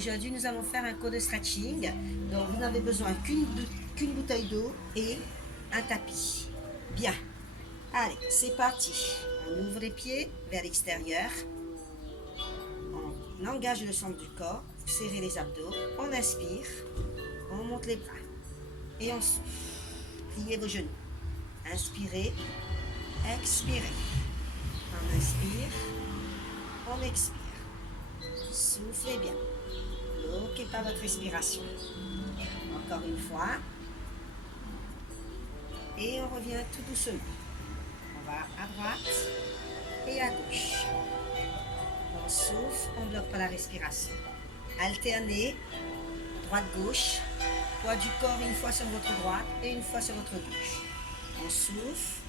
Aujourd'hui, nous allons faire un cours de stretching. Donc, vous n'avez besoin qu'une bouteille d'eau et un tapis. Bien. Allez, c'est parti. On ouvre les pieds vers l'extérieur. On engage le centre du corps. Vous serrez les abdos. On inspire. On monte les bras. Et on souffle. Pliez vos genoux. Inspirez. Expirez. On inspire. On expire. Soufflez bien. Bloquez pas votre respiration. Encore une fois. Et on revient tout doucement. On va à droite et à gauche. On souffle, on ne bloque pas la respiration. Alternez, droite-gauche. Poids du corps une fois sur votre droite et une fois sur votre gauche. On souffle,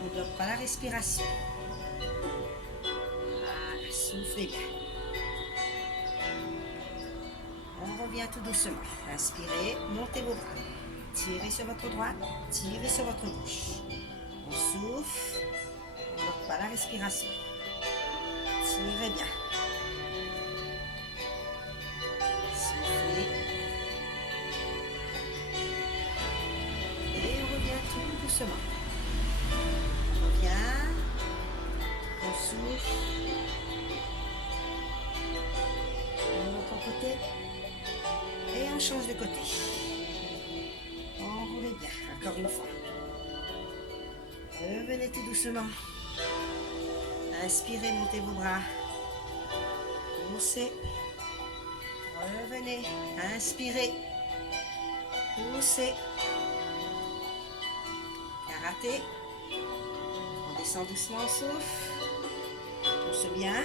on ne bloque pas la respiration. Voilà, soufflez bien. On revient tout doucement. Inspirez, montez vos bras. Tirez sur votre droite, tirez sur votre gauche. On souffle, on ne bloque pas la respiration. Tirez bien. Soufflez. Et on revient tout doucement. On revient. On souffle. On monte en côté. Et on change de côté. Enroulez bien, encore une fois. Revenez tout doucement. Inspirez, montez vos bras. Poussez. Revenez. Inspirez. Poussez. Karaté. On descend doucement, on souffle. Pousse bien.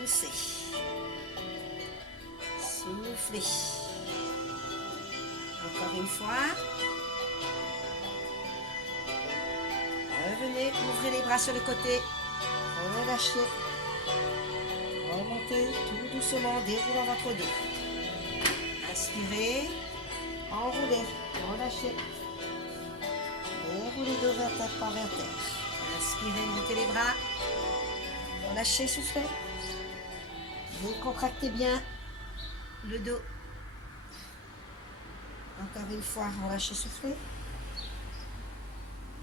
Poussez. Soufflez. Encore une fois. Revenez, ouvrez les bras sur le côté. Relâchez. Remontez tout doucement, déroulant votre dos. Inspirez. Enroulez. Relâchez. Déroulez dos vertèbre par vertèbre. Inspirez, montez les bras. Relâchez, soufflez. Vous contractez bien le dos. Encore une fois, relâchez, soufflez.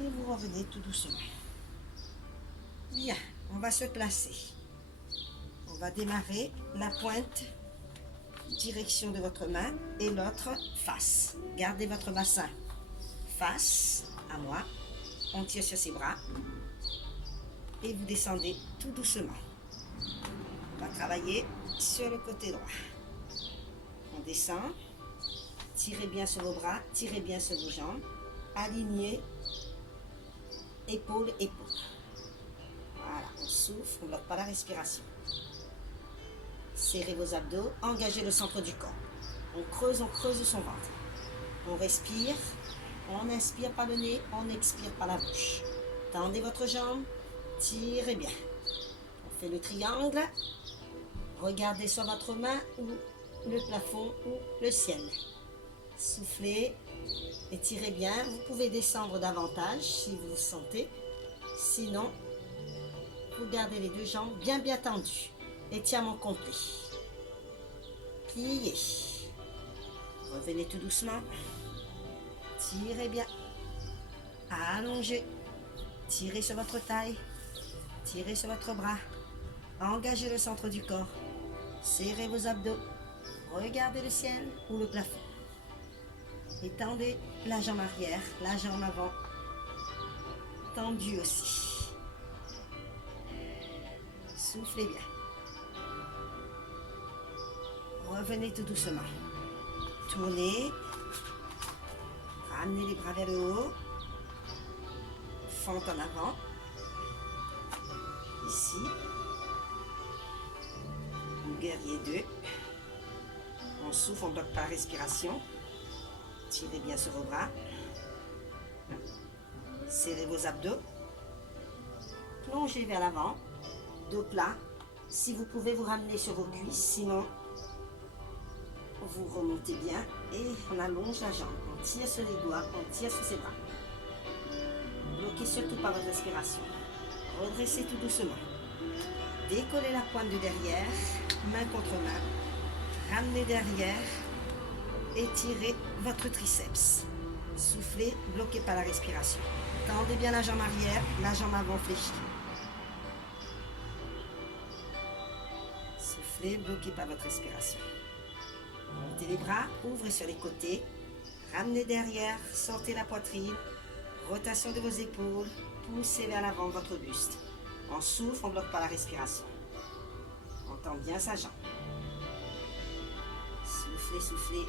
Et vous revenez tout doucement. Bien, on va se placer. On va démarrer la pointe, direction de votre main et l'autre face. Gardez votre bassin face à moi. On tire sur ses bras et vous descendez tout doucement. On va travailler sur le côté droit. On descend. Tirez bien sur vos bras, tirez bien sur vos jambes. Alignez. Épaule, épaule. Voilà, on souffle, on ne bloque pas la respiration. Serrez vos abdos, engagez le centre du corps. On creuse son ventre. On respire, on inspire par le nez, on expire par la bouche. Tendez votre jambe, tirez bien. On fait le triangle. Regardez sur votre main ou le plafond ou le ciel. Soufflez. Étirez bien, vous pouvez descendre davantage si vous le sentez. Sinon, vous gardez les deux jambes bien tendues. Étirement complet. Pliez. Revenez tout doucement. Tirez bien. Allongez. Tirez sur votre taille. Tirez sur votre bras. Engagez le centre du corps. Serrez vos abdos. Regardez le ciel ou le plafond. Étendez la jambe arrière, la jambe avant, tendue aussi. Soufflez bien. Revenez tout doucement. Tournez. Ramenez les bras vers le haut. Fente en avant. Ici. Guerrier 2. On souffle, on ne bloque pas la respiration. Tirez bien sur vos bras. Serrez vos abdos. Plongez vers l'avant. Dos plat. Si vous pouvez vous ramener sur vos cuisses, sinon vous remontez bien et on allonge la jambe. On tire sur les doigts, on tire sur ses bras. Bloquez surtout pas votre respiration. Redressez tout doucement. Décollez la pointe de derrière, main contre main. Ramenez derrière, étirez votre triceps. Soufflez, bloquez pas la respiration. Tendez bien la jambe arrière, la jambe avant fléchie. Soufflez, bloquez pas votre respiration. Montez les bras, ouvrez sur les côtés. Ramenez derrière, sortez la poitrine. Rotation de vos épaules, poussez vers l'avant votre buste. On souffle, on ne bloque pas la respiration. On tend bien sa jambe. Soufflez, soufflez.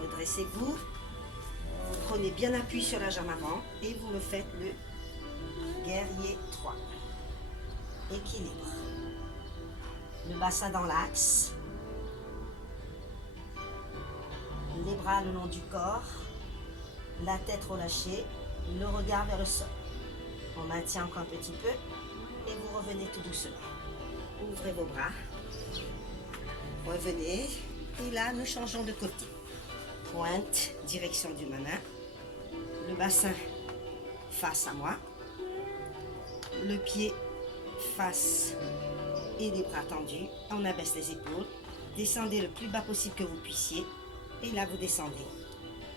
Redressez-vous. Vous prenez bien appui sur la jambe avant et vous me faites le guerrier 3. Équilibre. Le bassin dans l'axe. Les bras le long du corps. La tête relâchée. Le regard vers le sol. On maintient encore un petit peu et vous revenez tout doucement. Ouvrez vos bras. Revenez. Et là, nous changeons de côté. Pointe, direction du main. Le bassin face à moi. Le pied face et les bras tendus. On abaisse les épaules. Descendez le plus bas possible que vous puissiez. Et là, vous descendez.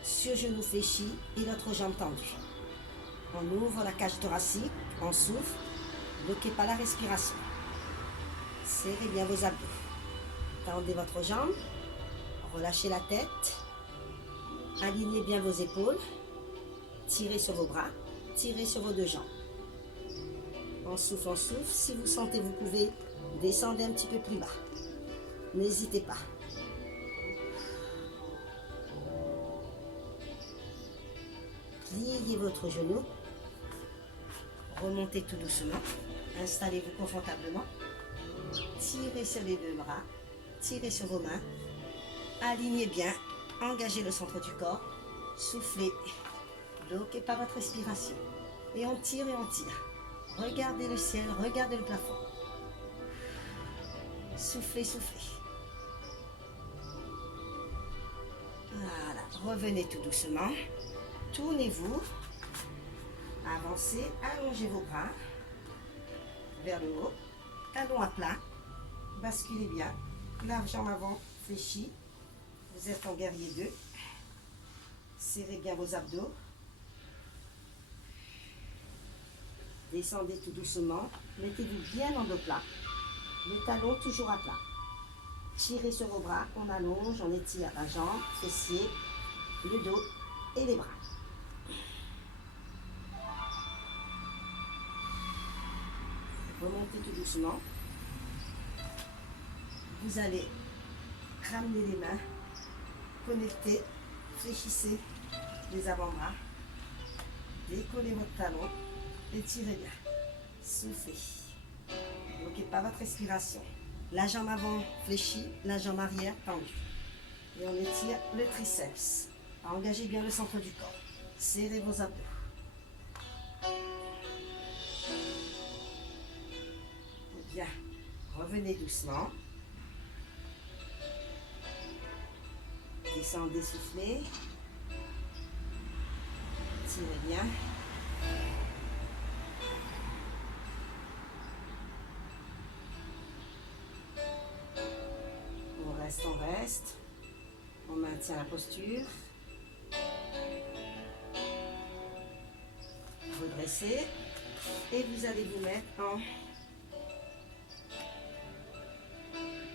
Sur genou fléchi et l'autre jambe tendue. On ouvre la cage thoracique. On souffle. Bloquez pas la respiration. Serrez bien vos abdos. Tendez votre jambe. Relâchez la tête. Alignez bien vos épaules. Tirez sur vos bras. Tirez sur vos deux jambes. On souffle, on souffle. Si vous sentez, vous pouvez descendre un petit peu plus bas. N'hésitez pas. Pliez votre genou. Remontez tout doucement. Installez-vous confortablement. Tirez sur les deux bras. Tirez sur vos mains. Alignez bien. Engagez le centre du corps. Soufflez. Bloquez pas votre respiration. Et on tire et on tire. Regardez le ciel, regardez le plafond. Soufflez, soufflez. Voilà. Revenez tout doucement. Tournez-vous. Avancez. Allongez vos bras vers le haut. Talons à plat. Basculez bien. La jambe avant fléchie. Vous êtes en guerrier 2. Serrez bien vos abdos. Descendez tout doucement. Mettez-vous bien en dos plat. Le talon toujours à plat. Tirez sur vos bras. On allonge, on étire la jambe, fessier, le dos et les bras. Remontez tout doucement. Vous allez ramener les mains. Connectez, fléchissez les avant-bras, décollez votre talon, étirez bien, soufflez, bloquez pas votre respiration. La jambe avant fléchie, la jambe arrière tendue. Et on étire le triceps. Engagez bien le centre du corps, serrez vos abdos. Bien, revenez doucement. Descendez, soufflez. Tirez bien. On reste, on reste. On maintient la posture. Redressez. Et vous allez vous mettre en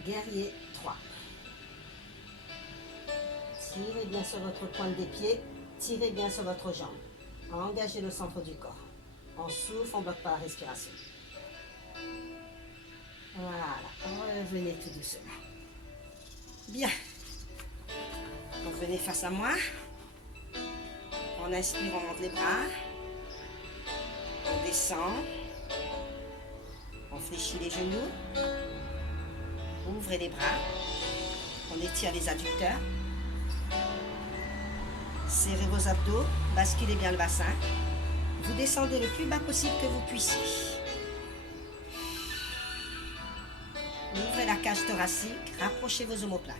guerrier 3. Tirez bien sur votre pointe des pieds, tirez bien sur votre jambe. Engagez le centre du corps. On souffle, on ne bloque pas la respiration. Voilà, revenez tout doucement. Bien. Revenez face à moi. On inspire, on monte les bras. On descend. On fléchit les genoux. Ouvrez les bras. On étire les adducteurs. Serrez vos abdos, basculez bien le bassin. Vous descendez le plus bas possible que vous puissiez. Ouvrez la cage thoracique, rapprochez vos omoplates.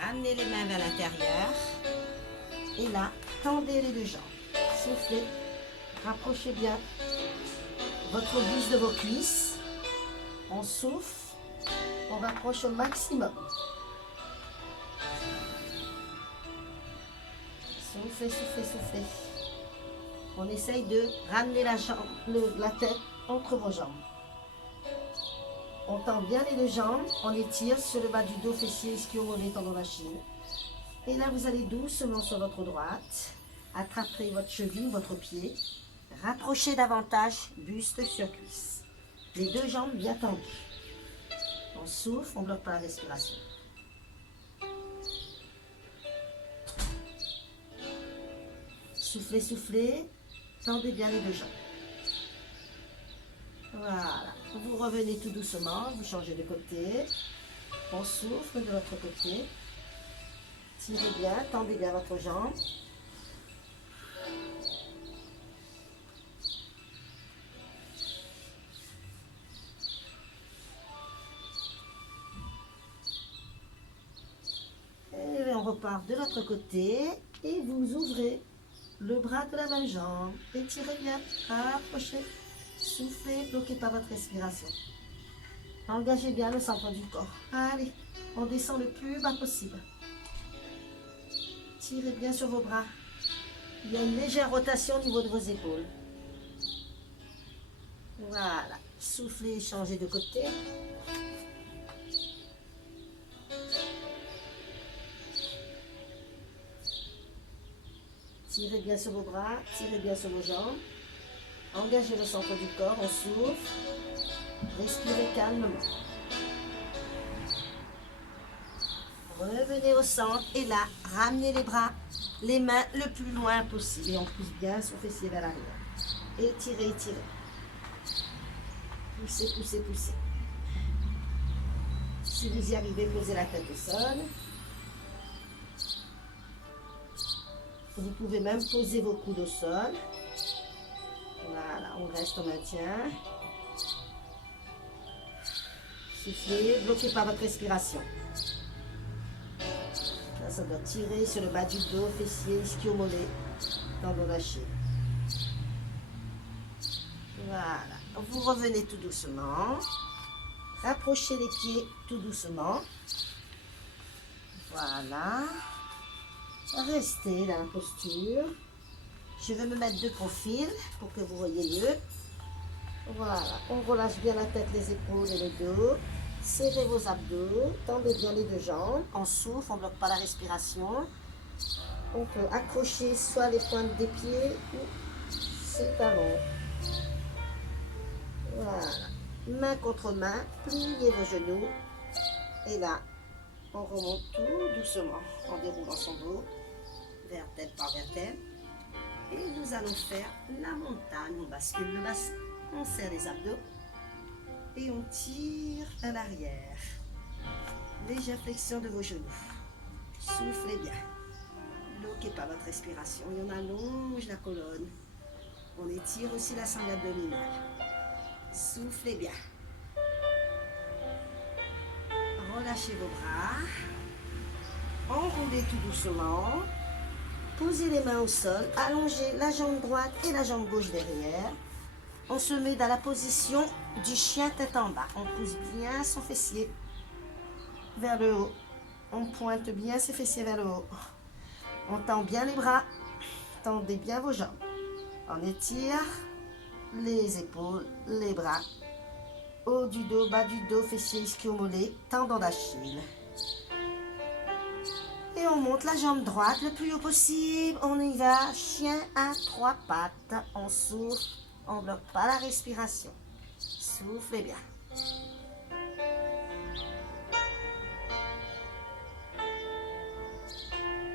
Ramenez les mains vers l'intérieur. et là, tendez les deux jambes. Soufflez, rapprochez bien votre buste de vos cuisses. On souffle, on rapproche au maximum. Soufflez, soufflez, soufflez. On essaye de ramener la tête entre vos jambes. On tend bien les deux jambes, on étire sur le bas du dos, fessier, ischio-mollet, tendon d'Achille. Et là, vous allez doucement sur votre droite, attraper votre cheville, votre pied, rapprochez davantage, buste sur cuisse. Les deux jambes bien tendues. On souffle, on bloque pas la respiration. Soufflez, soufflez, tendez bien les deux jambes. Voilà, vous revenez tout doucement, vous changez de côté. On souffle de l'autre côté. Tirez bien, tendez bien votre jambe. Et on repart de l'autre côté et vous ouvrez le bras de la même jambe. Étirez bien, rapprochez, soufflez, bloquez pas votre respiration. Engagez bien le centre du corps. Allez, on descend le plus bas possible. Tirez bien sur vos bras. Il y a une légère rotation au niveau de vos épaules. Voilà. Soufflez, changez de côté. Tirez bien sur vos bras, tirez bien sur vos jambes. Engagez le centre du corps, on souffle. Respirez calmement. Revenez au centre et là, ramenez les bras, les mains le plus loin possible. Et on pousse bien son fessier vers l'arrière. Étirez, étirez. Poussez, poussez, poussez. Si vous y arrivez, posez la tête au sol. Vous pouvez même poser vos coudes au sol. Voilà, on reste, on maintient. Soufflez, bloquez pas votre respiration. Là, ça doit tirer sur le bas du dos, fessier, ischio-mollet, tendon d'Achille. Voilà, vous revenez tout doucement. Rapprochez les pieds tout doucement. Voilà. Restez dans la posture. Je vais me mettre de profil pour que vous voyez mieux. Voilà, on relâche bien la tête, les épaules et le dos. Serrez vos abdos, tendez bien les deux jambes. On souffle, on ne bloque pas la respiration. On peut accrocher soit les pointes des pieds ou ses talons. Voilà, main contre main, pliez vos genoux. Et là, on remonte tout doucement en déroulant son dos, vertèbre par vertèbre. Et nous allons faire la montagne. On bascule le bassin, on serre les abdos et on tire à l'arrière. Légère flexion de vos genoux. Soufflez bien. Bloquez pas votre respiration et on allonge la colonne. On étire aussi la sangle abdominale. Soufflez bien. Relâchez vos bras. Enroulez tout doucement. Posez les mains au sol. Allongez la jambe droite et la jambe gauche derrière. On se met dans la position du chien tête en bas. On pousse bien son fessier vers le haut. On pointe bien ses fessiers vers le haut. On tend bien les bras. Tendez bien vos jambes. On étire les épaules, les bras. Haut du dos, bas du dos, fessier, ischio-mollet, tendon d'Achille. Et on monte la jambe droite le plus haut possible. On y va, chien à trois pattes. On souffle, on ne bloque pas la respiration. Soufflez bien.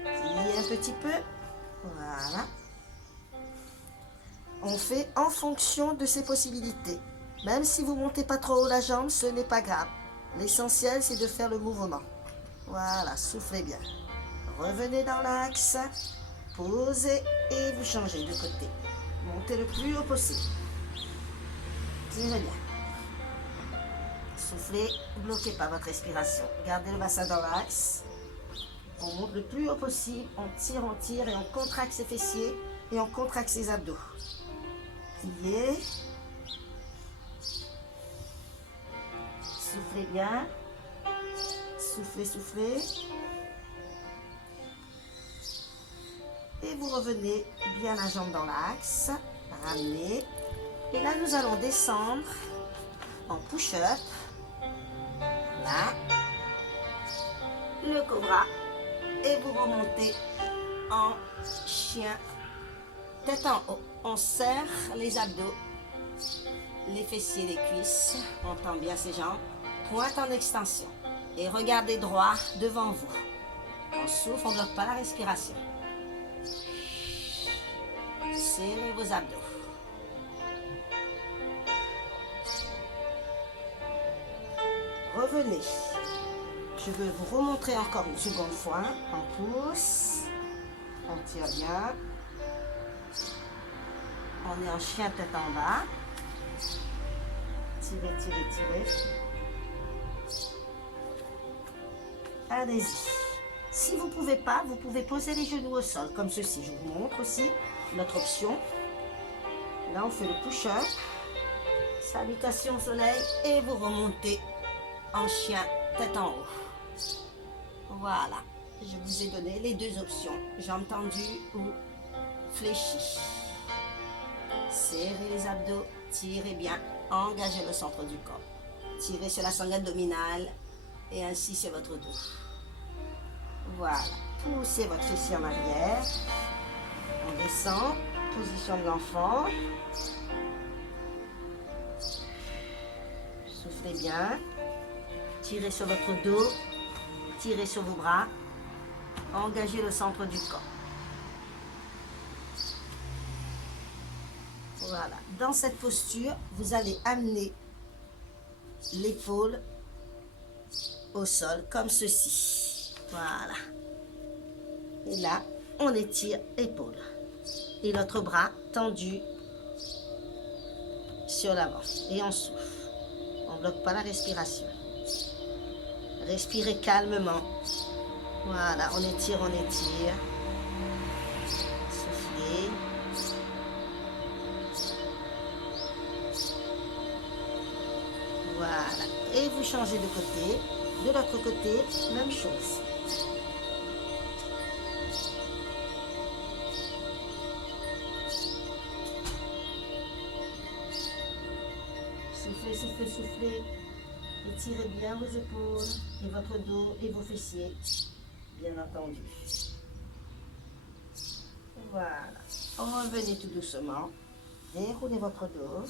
Pliez un petit peu. Voilà. On fait en fonction de ses possibilités. Même si vous ne montez pas trop haut la jambe, ce n'est pas grave. L'essentiel, c'est de faire le mouvement. Voilà, soufflez bien. Revenez dans l'axe. Posez et vous changez de côté. Montez le plus haut possible. Tirez bien. Soufflez, bloquez pas votre respiration. Gardez le bassin dans l'axe. On monte le plus haut possible, on tire et on contracte ses fessiers et on contracte ses abdos. Pliez. Soufflez bien. Soufflez, soufflez. Et vous revenez bien la jambe dans l'axe. Ramenez. Et là, nous allons descendre en push-up. Là. Le cobra. Et vous remontez en chien. Tête en haut. On serre les abdos, les fessiers, les cuisses. On tend bien ses jambes. Pointe en extension. Et regardez droit devant vous. On souffle, on ne bloque pas la respiration. Serrez vos abdos. Revenez. Je vais vous remontrer encore une seconde fois. On pousse. On tire bien. On est en chien tête en bas. Tirez, tirez, tirez. Allez-y. Si vous ne pouvez pas, vous pouvez poser les genoux au sol, comme ceci. Je vous montre aussi notre option. Là, on fait le push-up. Salutation au soleil. Et vous remontez en chien tête en haut. Voilà. Je vous ai donné les deux options. Jambes tendues ou fléchies. Serrez les abdos. Tirez bien. Engagez le centre du corps. Tirez sur la sangle abdominale et ainsi sur votre dos. Voilà. Poussez votre fessier en arrière. On descend. Position de l'enfant. Soufflez bien. Tirez sur votre dos. Tirez sur vos bras. Engagez le centre du corps. Voilà. Dans cette posture, vous allez amener l'épaule au sol, comme ceci. Voilà. Et là, on étire l'épaule. Et l'autre bras tendu sur l'avant. Et on souffle. On ne bloque pas la respiration. Respirez calmement. Voilà, on étire, on étire. Soufflez. Voilà. Et vous changez de côté. De l'autre côté, même chose. Soufflez, soufflez, soufflez. Étirez bien vos épaules et votre dos et vos fessiers, bien entendu. Voilà. Revenez tout doucement. Déroulez votre dos.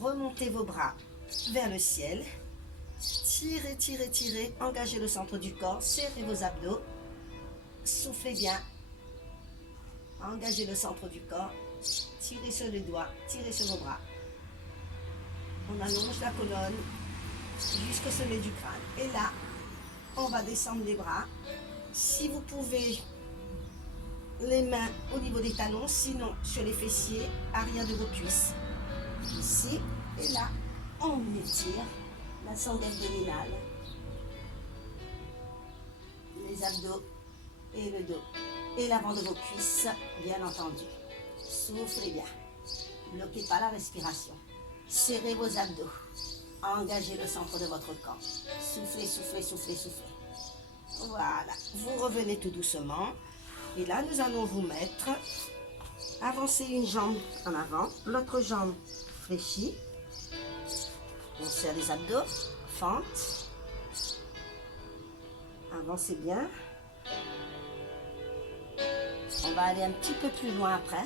Remontez vos bras vers le ciel. Tirez, tirez, tirez. Engagez le centre du corps. Serrez vos abdos. Soufflez bien. Engagez le centre du corps. Tirez sur les doigts. Tirez sur vos bras. On allonge la colonne jusqu'au sommet du crâne. Et là, on va descendre les bras. Si vous pouvez, les mains au niveau des talons, sinon sur les fessiers, arrière de vos cuisses. Ici et là, on étire la sangle abdominale, les abdos et le dos. Et l'avant de vos cuisses, bien entendu. Soufflez bien. Bloquez pas la respiration. Serrez vos abdos. Engagez le centre de votre corps. Soufflez, soufflez, soufflez, soufflez. Voilà. Vous revenez tout doucement. Et là, nous allons vous mettre. Avancez une jambe en avant. L'autre jambe fléchie. On serre les abdos. Fente. Avancez bien. On va aller un petit peu plus loin après.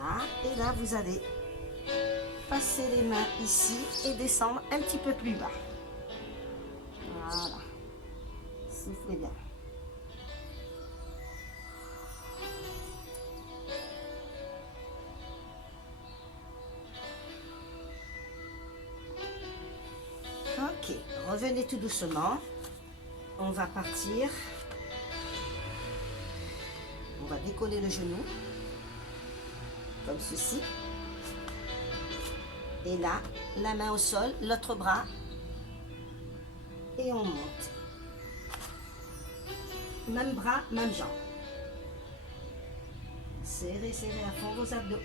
Voilà. Et là, vous allez passer les mains ici et descendre un petit peu plus bas. Voilà. Soufflez bien. Ok, revenez tout doucement. On va partir. On va décoller le genou. Comme ceci. Et là, la main au sol, l'autre bras et on monte. Même bras, même jambe. Serrez, serrez à fond vos abdos.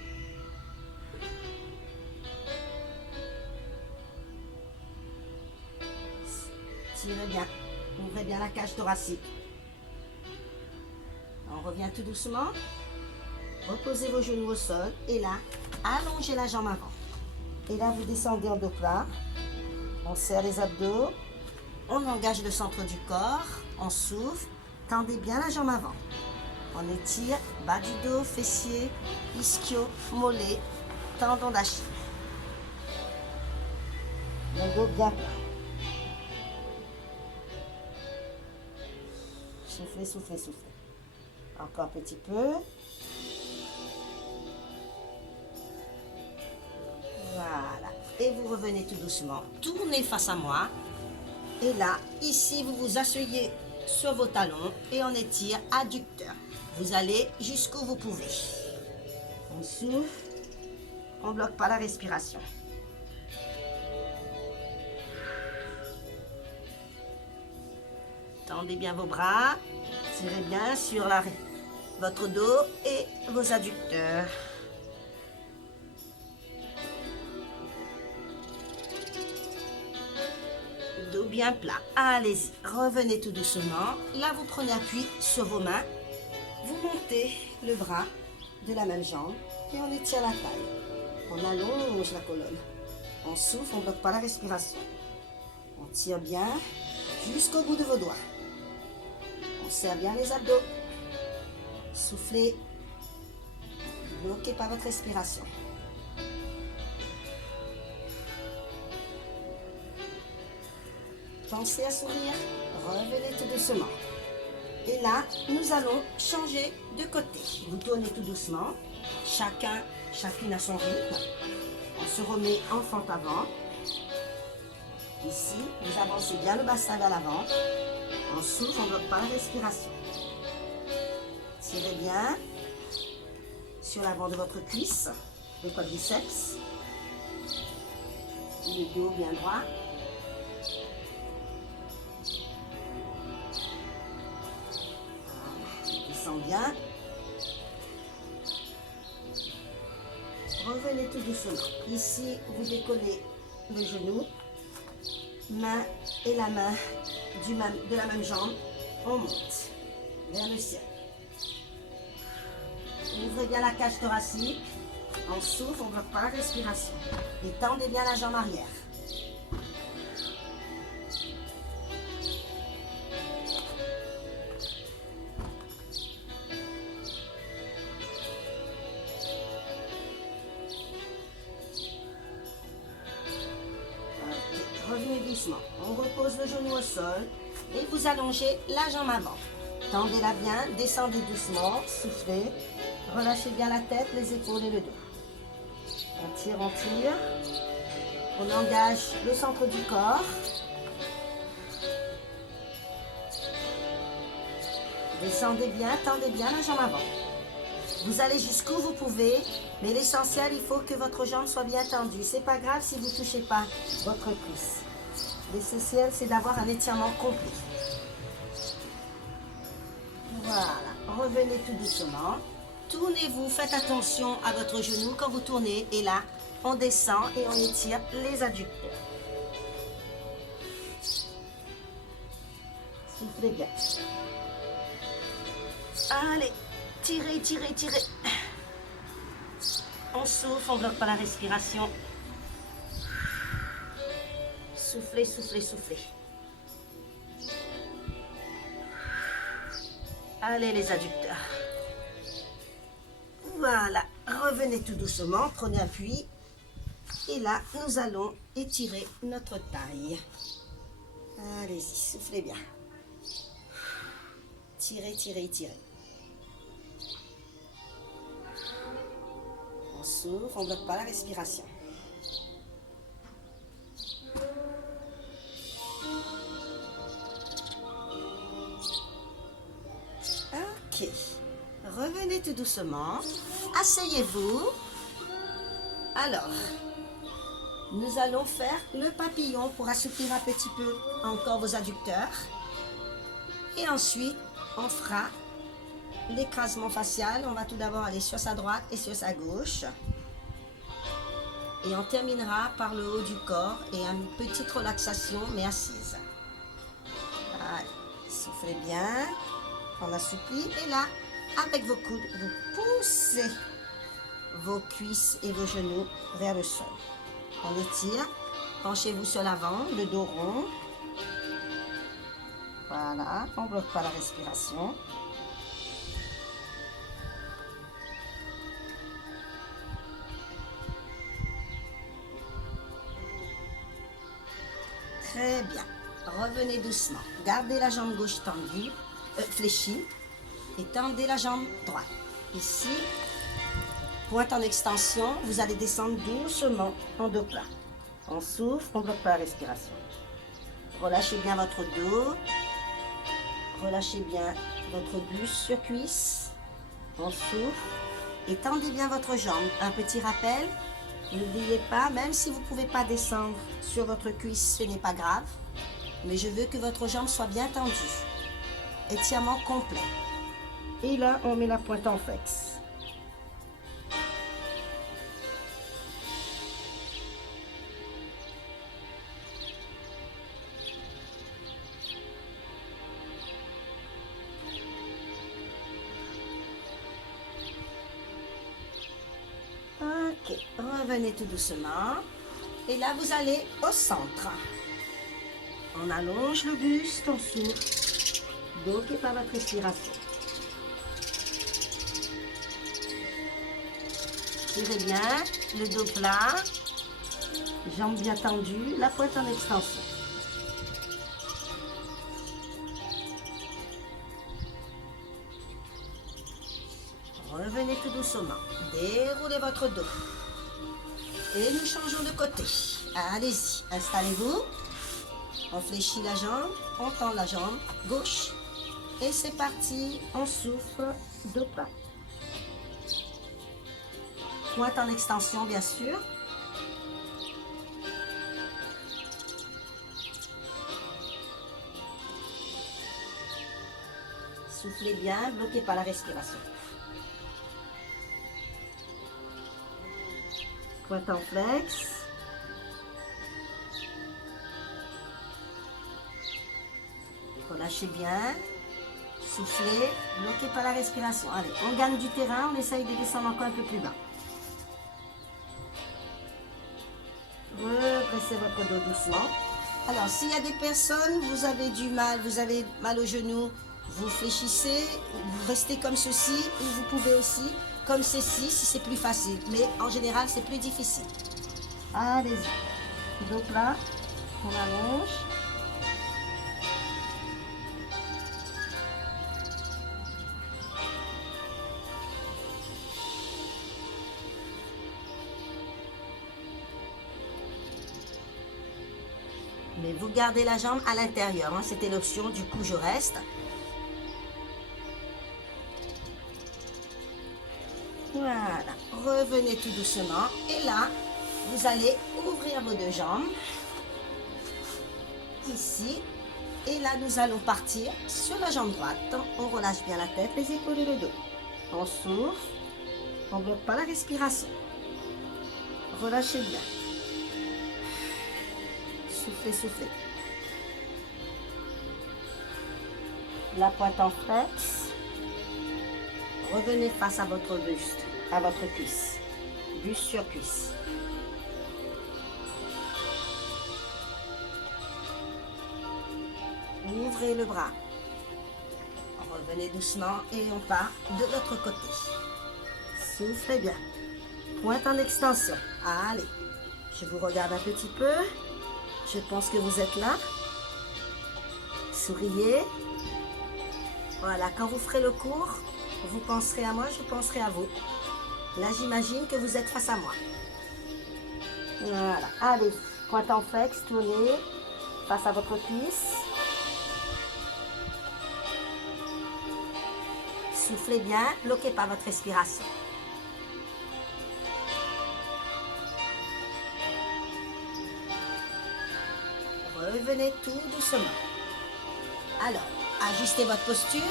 Tirez bien. Ouvrez bien la cage thoracique. On revient tout doucement. Reposez vos genoux au sol. Et là, allongez la jambe avant. Et là, vous descendez en dos plat. On serre les abdos. On engage le centre du corps. On souffle. Tendez bien la jambe avant. On étire bas du dos, fessiers, ischio, mollet, tendon d'Achille. Le dos bien plat. Soufflez, soufflez, soufflez. Encore un petit peu. Voilà. Et vous revenez tout doucement. Tournez face à moi. Et là, ici, vous vous asseyez sur vos talons et on étire adducteur. Vous allez jusqu'où vous pouvez. On souffle. On ne bloque pas la respiration. Tendez bien vos bras. Tirez bien sur votre dos et vos adducteurs. Dos bien plat. Allez-y. Revenez tout doucement. Là, vous prenez appui sur vos mains. Vous montez le bras de la même jambe et on étire la taille. On allonge la colonne. On souffle, on ne bloque pas la respiration. On tire bien jusqu'au bout de vos doigts. On serre bien les abdos. Soufflez. Bloquez par votre respiration. Pensez à sourire. Revenez tout doucement. Et là, nous allons changer de côté. Vous tournez tout doucement. Chacune à son rythme. On se remet en fente avant. Ici, vous avancez bien le bassin vers l'avant. On souffle, on ne bloque pas la respiration. Tirez bien sur l'avant de votre cuisse, le quadriceps. Le dos bien droit. Bien. Revenez tout doucement. Ici, vous décollez le genou, main et la main de la même jambe. On monte vers le ciel. Ouvrez bien la cage thoracique. On souffle, on ne bloque pas la respiration. Et tendez bien la jambe arrière. Revenez doucement. On repose le genou au sol et vous allongez la jambe avant. Tendez-la bien, descendez doucement, soufflez. Relâchez bien la tête, les épaules et le dos. On tire, on tire. On engage le centre du corps. Descendez bien, tendez bien la jambe avant. Vous allez jusqu'où vous pouvez, mais l'essentiel, il faut que votre jambe soit bien tendue. C'est pas grave si vous ne touchez pas votre cuisse. L'essentiel, c'est d'avoir un étirement complet. Voilà. Revenez tout doucement. Tournez-vous, faites attention à votre genou quand vous tournez. Et là, on descend et on étire les adducteurs. Soufflez bien. Allez. Tirez, tirez, tirez. On souffle, on ne bloque pas la respiration. Soufflez, soufflez, soufflez. Allez les adducteurs. Voilà. Revenez tout doucement, prenez appui. Et là, nous allons étirer notre taille. Allez-y, soufflez bien. Tirez, tirez, tirez. On souffle, on ne bloque pas la respiration. Ok. Revenez tout doucement. Asseyez-vous. Alors, Nous allons faire le papillon pour assouplir un petit peu encore vos adducteurs. Et ensuite, on fera l'écrasement facial. On va tout d'abord aller sur sa droite et sur sa gauche. Et on terminera par le haut du corps et une petite relaxation, mais assise. Allez, soufflez bien. On assouplit. Et là, avec vos coudes, vous poussez vos cuisses et vos genoux vers le sol. On étire. Penchez-vous sur l'avant, le dos rond. Voilà, on ne bloque pas la respiration. Très bien. Revenez doucement. Gardez la jambe gauche tendue, fléchie, et tendez la jambe droite. Ici, pointe en extension, vous allez descendre doucement en dos plat. On souffle, on ne bloque pas la respiration. Relâchez bien votre dos. Relâchez bien votre buste sur cuisse. On souffle. Et tendez bien votre jambe. Un petit rappel. N'oubliez pas, même si vous ne pouvez pas descendre sur votre cuisse, ce n'est pas grave. Mais je veux que votre jambe soit bien tendue. Étirement complet. Et là, on met la pointe en flex. Ok, revenez tout doucement. Et là, vous allez au centre. On allonge le buste, on souffle. Bloquez par votre respiration. Tirez bien, le dos plat, jambes bien tendues, la pointe en extension. Revenez tout doucement. Déroulez votre dos. Et nous changeons de côté. Allez-y, installez-vous. On fléchit la jambe, on tend la jambe gauche. Et c'est parti, on souffle, dos plat. Pointe en extension, bien sûr. Soufflez bien, bloquez pas la respiration. Pointe en flex. Relâchez bien. Soufflez, bloquez pas la respiration. Allez, on gagne du terrain, on essaye de descendre encore un peu plus bas. Repressez votre dos doucement. Alors, s'il y a des personnes, vous avez du mal, vous avez mal au genou, vous fléchissez, vous restez comme ceci, ou vous pouvez aussi comme ceci, si c'est plus facile. Mais en général, c'est plus difficile. Allez-y. Dos plat, on allonge. Mais vous gardez la jambe à l'intérieur, hein. C'était l'option, du coup je reste. Voilà, revenez tout doucement. Et là, vous allez ouvrir vos deux jambes. Ici. Et là, nous allons partir sur la jambe droite. On relâche bien la tête, les épaules et le dos. On souffle. On ne bloque pas la respiration. Relâchez bien. Soufflez, soufflez. La pointe en flex. Revenez face à votre buste, à votre cuisse. Buste sur cuisse. Ouvrez le bras. Revenez doucement et on part de l'autre côté. Soufflez bien. Pointe en extension. Allez. Je vous regarde un petit peu. Je pense que vous êtes là. Souriez. Voilà, quand vous ferez le cours, vous penserez à moi, je penserai à vous. Là, j'imagine que vous êtes face à moi. Voilà. Allez, pointe en flex, tournez face à votre cuisse. Soufflez bien, bloquez pas votre respiration. Revenez tout doucement. Alors, ajustez votre posture.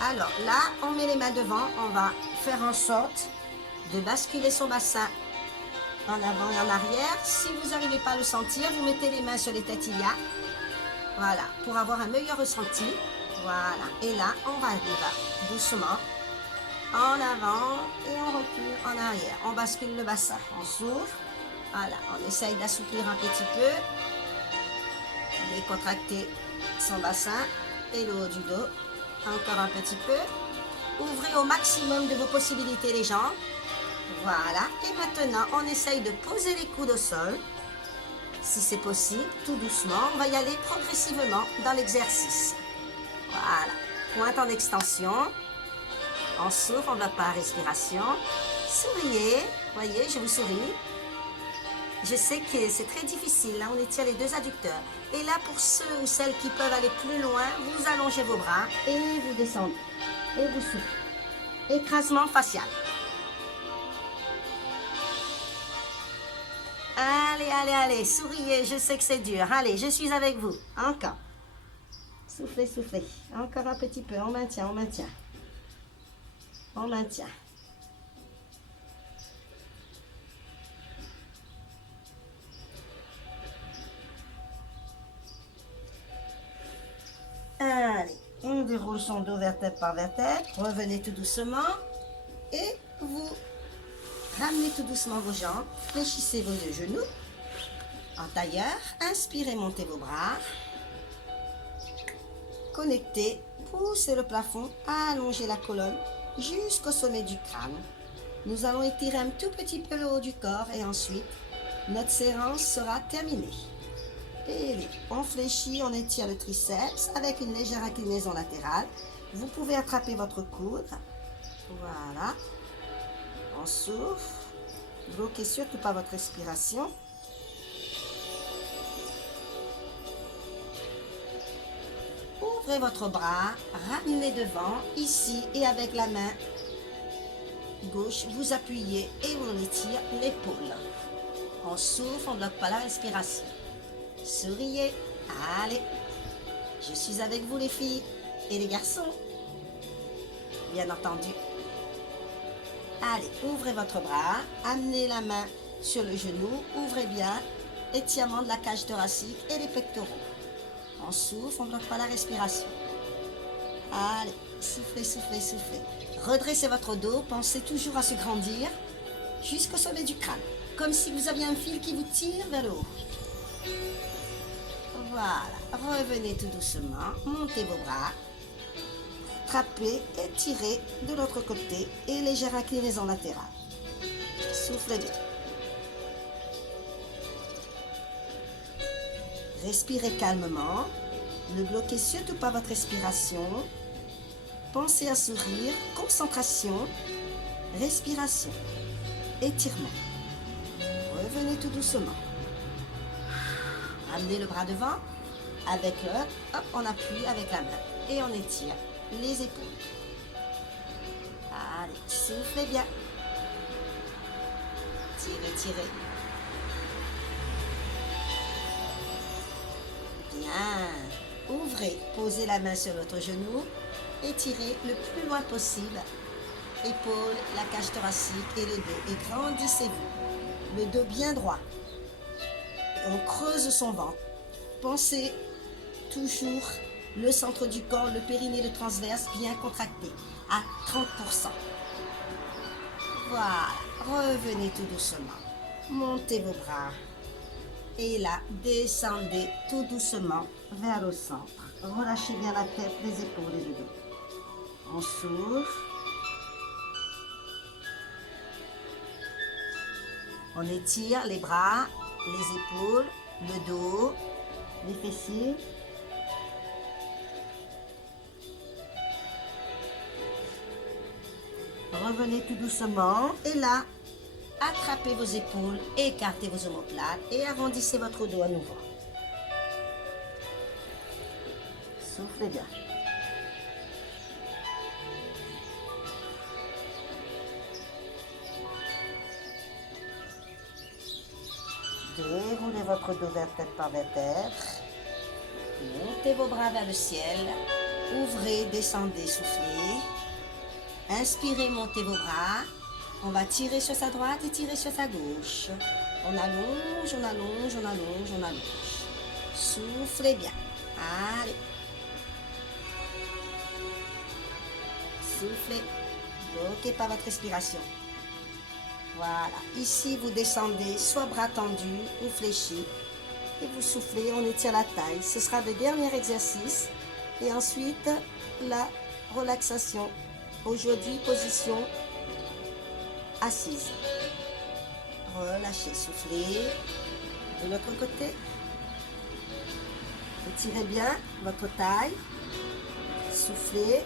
Alors là, on met les mains devant. On va faire en sorte de basculer son bassin en avant et en arrière. Si vous n'arrivez pas à le sentir, vous mettez les mains sur les tatilia. Voilà, pour avoir un meilleur ressenti. Voilà, et là, on va doucement en avant et on recule en arrière. On bascule le bassin, on souffle. Voilà, on essaye d'assouplir un petit peu. Décontracter son bassin et le haut du dos. Encore un petit peu. Ouvrez au maximum de vos possibilités les jambes. Voilà, et maintenant, on essaye de poser les coudes au sol. Si c'est possible, tout doucement, on va y aller progressivement dans l'exercice. Voilà, pointe en extension. On souffle, on va par respiration. Souriez, voyez, je vous souris. Je sais que c'est très difficile, là on étire les deux adducteurs. Et là pour ceux ou celles qui peuvent aller plus loin, vous allongez vos bras et vous descendez. Et vous soufflez. Écrasement facial. Allez, allez, allez, souriez, je sais que c'est dur. Allez, je suis avec vous. Encore. Soufflez, soufflez. Encore un petit peu, on maintient, on maintient. On maintient. Allez, on déroule son dos vertèbre par vertèbre. Revenez tout doucement. Et vous ramenez tout doucement vos jambes. Fléchissez vos deux genoux. En tailleur. Inspirez, montez vos bras. Connectez. Poussez le plafond. Allongez la colonne jusqu'au sommet du crâne. Nous allons étirer un tout petit peu le haut du corps. Et ensuite, notre séance sera terminée. Et on fléchit, on étire le triceps avec une légère inclinaison latérale. Vous pouvez attraper votre coude. Voilà. On souffle. Bloquez surtout pas votre respiration. Ouvrez votre bras, ramenez devant, ici, et avec la main gauche, vous appuyez et on étire l'épaule. On souffle, on ne bloque pas la respiration. Souriez. Allez. Je suis avec vous les filles et les garçons. Bien entendu. Allez, ouvrez votre bras. Amenez la main sur le genou. Ouvrez bien. Étirement de la cage thoracique et des pectoraux. On souffle, on ne bloque pas la respiration. Allez, soufflez, soufflez, soufflez. Redressez votre dos. Pensez toujours à se grandir jusqu'au sommet du crâne. Comme si vous aviez un fil qui vous tire vers le haut. Voilà, revenez tout doucement, montez vos bras, trappez, étirez de l'autre côté et légère inclinaison latérale. Soufflez bien. Respirez calmement, ne bloquez surtout pas votre respiration. Pensez à sourire, concentration, respiration, étirement. Revenez tout doucement. Amenez le bras devant, avec l'autre, hop, on appuie avec la main et on étire les épaules. Allez, soufflez bien. Tirez, tirez. Bien. Ouvrez, posez la main sur votre genou, étirez le plus loin possible. Épaules, la cage thoracique et le dos. Et grandissez-vous. Le dos bien droit. On creuse son ventre. Pensez toujours le centre du corps, le périnée, le transverse bien contracté à 30%. Voilà, revenez tout doucement. Montez vos bras. Et là, descendez tout doucement vers le centre. Relâchez bien la tête, les épaules et le dos. On souffle. On étire les bras, les épaules, le dos, les fessiers. Revenez tout doucement et là, attrapez vos épaules, écartez vos omoplates et arrondissez votre dos à nouveau. Soufflez bien. Déroulez votre dos vertèbre par vertèbre. Montez vos bras vers le ciel. Ouvrez, descendez, soufflez. Inspirez, montez vos bras. On va tirer sur sa droite et tirer sur sa gauche. On allonge, on allonge, on allonge, on allonge. Soufflez bien. Allez. Soufflez. Bloquez pas votre respiration. Voilà. Ici, vous descendez, soit bras tendus ou fléchis. Et vous soufflez, on étire la taille. Ce sera le dernier exercice. Et ensuite, la relaxation. Aujourd'hui, position assise. Relâchez, soufflez. De l'autre côté. Étirez bien votre taille. Soufflez.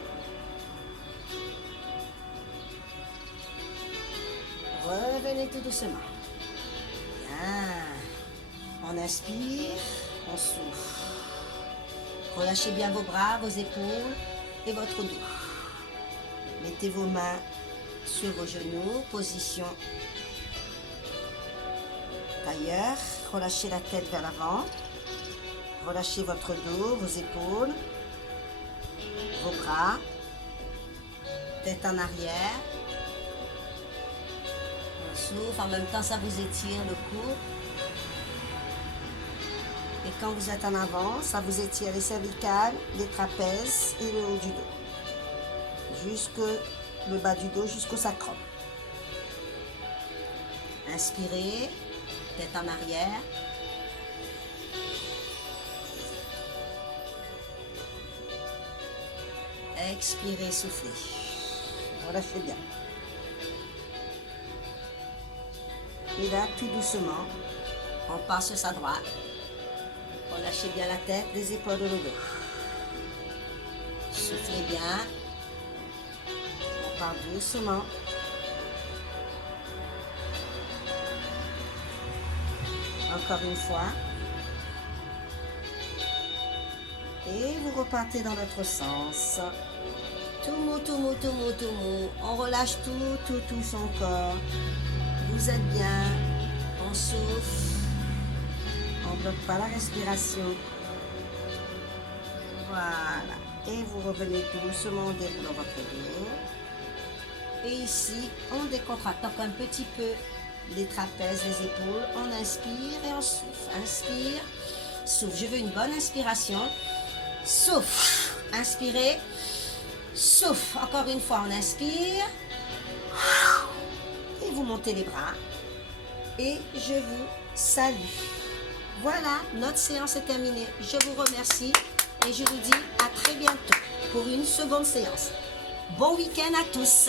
Revenez tout doucement. Bien. On inspire, on souffle. Relâchez bien vos bras, vos épaules et votre dos. Mettez vos mains sur vos genoux, position tailleur. Relâchez la tête vers l'avant. Relâchez votre dos, vos épaules, vos bras, tête en arrière. On souffle, en même temps ça vous étire le cou. Et quand vous êtes en avant, ça vous étire les cervicales, les trapèzes et le haut du dos. Jusque le bas du dos, jusqu'au sacrum. Inspirez, tête en arrière. Expirez, soufflez. Relâchez bien. Et là, tout doucement, on part sur sa droite. Relâchez bien la tête, les épaules et le dos. Soufflez bien. On part doucement. Encore une fois. Et vous repartez dans l'autre sens. Tout mou, tout mou, tout mou, tout mou. On relâche tout son corps. Vous êtes bien. On souffle. On ne bloque pas la respiration. Voilà. Et vous revenez doucement en déroulant votre dos. Et ici, on décontracte encore un petit peu les trapèzes, les épaules. On inspire et on souffle. Inspire, souffle. Je veux une bonne inspiration. Souffle. Inspirez. Souffle. Encore une fois, on inspire. Et vous montez les bras. Et je vous salue. Voilà, notre séance est terminée. Je vous remercie et je vous dis à très bientôt pour une seconde séance. Bon week-end à tous.